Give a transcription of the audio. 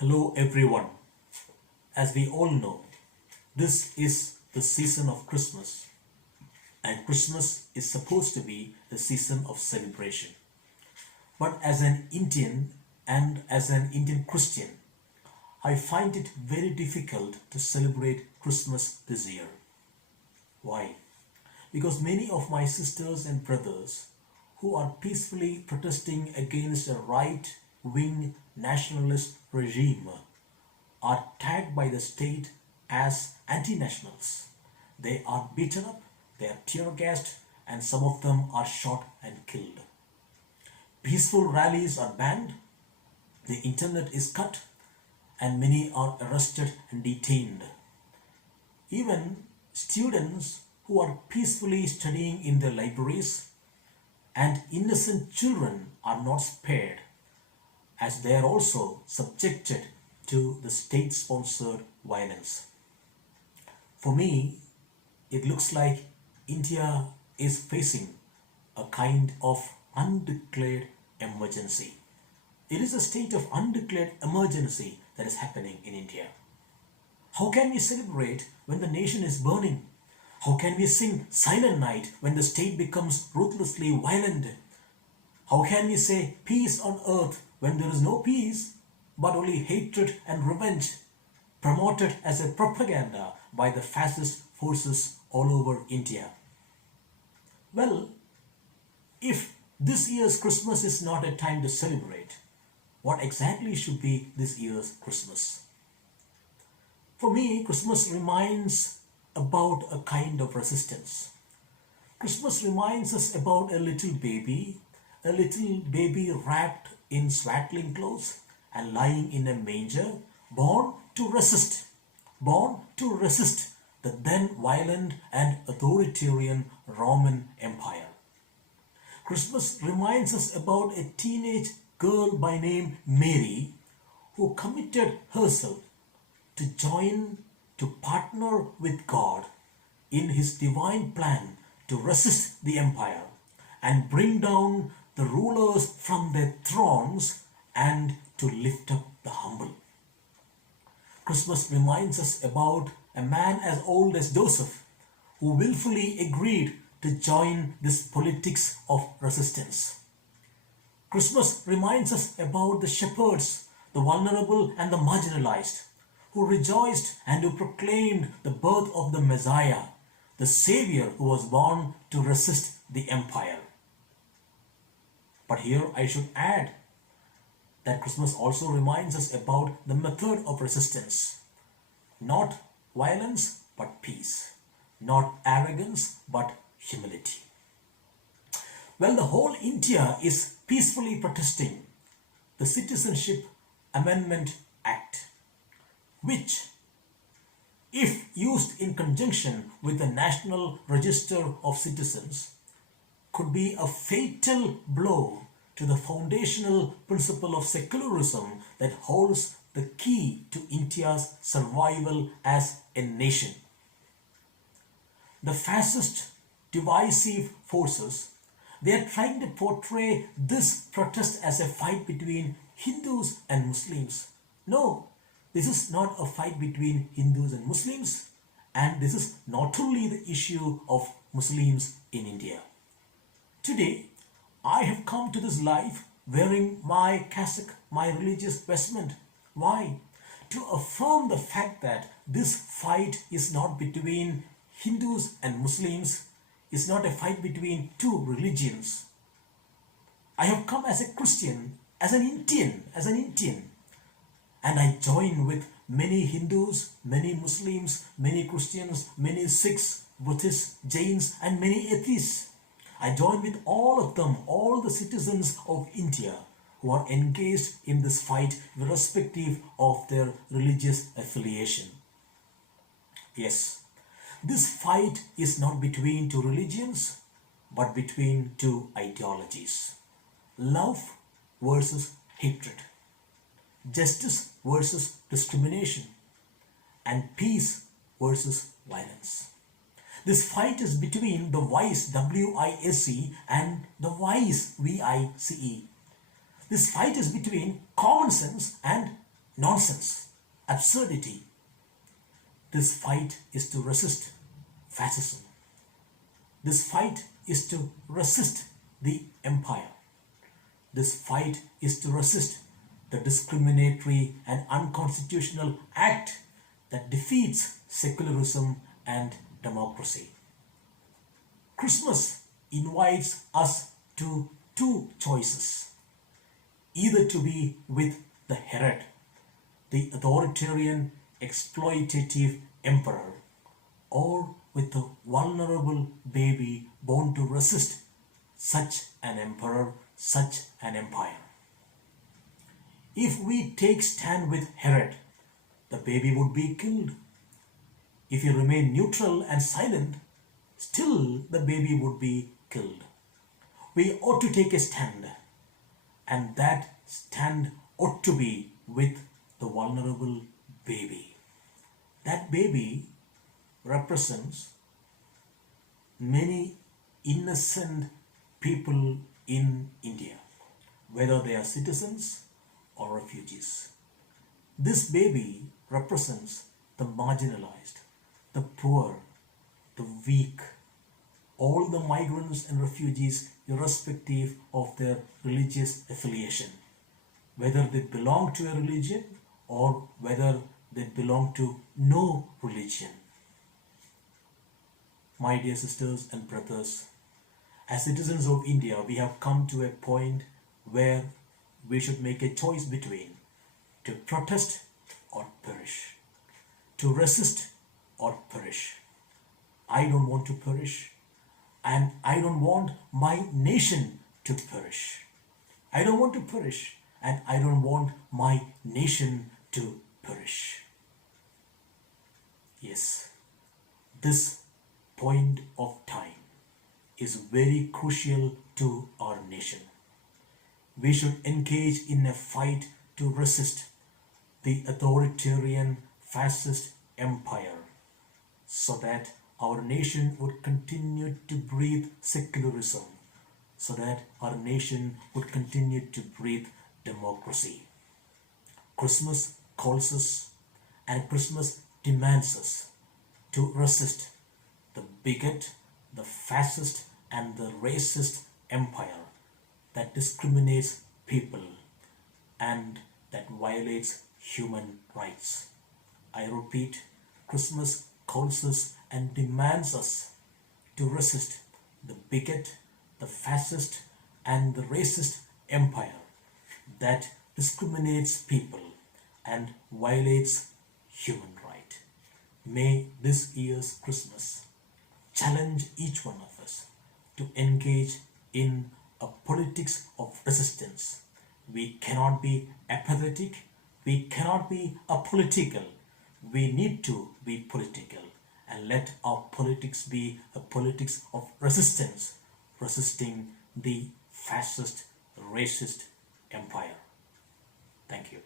Hello everyone. As we all know, this is the season of Christmas, and Christmas is supposed to be a season of celebration. But as an Indian and as an Indian Christian, I find it very difficult to celebrate Christmas this year. Why? Because many of my sisters and brothers who are peacefully protesting against a right-wing nationalist regime are tagged by the state as anti-nationals. They are beaten up, they are tear-gassed, and some of them are shot and killed. Peaceful rallies are banned, the internet is cut, and many are arrested and detained. Even students who are peacefully studying in their libraries and innocent children are not spared, as they are also subjected to the state-sponsored violence. For me, it looks like India is facing a kind of undeclared emergency. It is a state of undeclared emergency that is happening in India. How can we celebrate when the nation is burning? How can we sing Silent Night when the state becomes ruthlessly violent? How can we say peace on earth when there is no peace, but only hatred and revenge, promoted as a propaganda by the fascist forces all over India? Well, if this year's Christmas is not a time to celebrate, what exactly should be this year's Christmas? For me, Christmas reminds about a kind of resistance. Christmas reminds us about a little baby wrapped in swaddling clothes and lying in a manger, born to resist the then violent and authoritarian Roman Empire. Christmas reminds us about a teenage girl by name Mary who committed herself to partner with God in His divine plan to resist the empire and bring down the rulers from their thrones and to lift up the humble. Christmas reminds us about a man as old as Joseph who willfully agreed to join this politics of resistance. Christmas reminds us about the shepherds, the vulnerable and the marginalized, who rejoiced and who proclaimed the birth of the Messiah, the Savior who was born to resist the empire. But here I should add that Christmas also reminds us about the method of resistance. Not violence, but peace. Not arrogance, but humility. Well, the whole India is peacefully protesting the Citizenship Amendment Act, which, if used in conjunction with the National Register of Citizens, could be a fatal blow to the foundational principle of secularism that holds the key to India's survival as a nation. The fascist divisive forces, they are trying to portray this protest as a fight between Hindus and Muslims. No, this is not a fight between Hindus and Muslims, and this is not only the issue of Muslims in India. Today, I have come to this life wearing my cassock, my religious vestment. Why? To affirm the fact that this fight is not between Hindus and Muslims, is not a fight between two religions. I have come as a Christian, as an Indian, and I join with many Hindus, many Muslims, many Christians, many Sikhs, Buddhists, Jains, and many atheists. I join with all of them, all the citizens of India who are engaged in this fight irrespective of their religious affiliation. Yes, this fight is not between two religions, but between two ideologies. Love versus hatred. Justice versus discrimination. And peace versus violence. This fight is between the wise, W-I-S-E, and the wise, V-I-C-E. This fight is between common sense and nonsense, absurdity. This fight is to resist fascism. This fight is to resist the empire. This fight is to resist the discriminatory and unconstitutional act that defeats secularism and democracy. Christmas invites us to two choices: either to be with the Herod, the authoritarian, exploitative emperor, or with the vulnerable baby born to resist such an emperor, such an empire. If we take stand with Herod, the baby would be killed. If you remain neutral and silent, still the baby would be killed. We ought to take a stand, and that stand ought to be with the vulnerable baby. That baby represents many innocent people in India, whether they are citizens or refugees. This baby represents the marginalized, the poor, the weak, all the migrants and refugees, irrespective of their religious affiliation, whether they belong to a religion or whether they belong to no religion. My dear sisters and brothers, as citizens of India, we have come to a point where we should make a choice between to protest or perish, to resist or perish. I don't want to perish, and I don't want my nation to perish. I don't want to perish, and I don't want my nation to perish. Yes, this point of time is very crucial to our nation. We should engage in a fight to resist the authoritarian fascist empire so that our nation would continue to breathe secularism, so that our nation would continue to breathe democracy. Christmas calls us and Christmas demands us to resist the bigot, the fascist and the racist empire that discriminates people and that violates human rights. I repeat, Christmas calls us and demands us to resist the bigot, the fascist and the racist empire that discriminates people and violates human right. May this year's Christmas challenge each one of us to engage in a politics of resistance. We cannot be apathetic. We cannot be apolitical. We need to be political, and let our politics be a politics of resistance, resisting the fascist, racist empire. Thank you.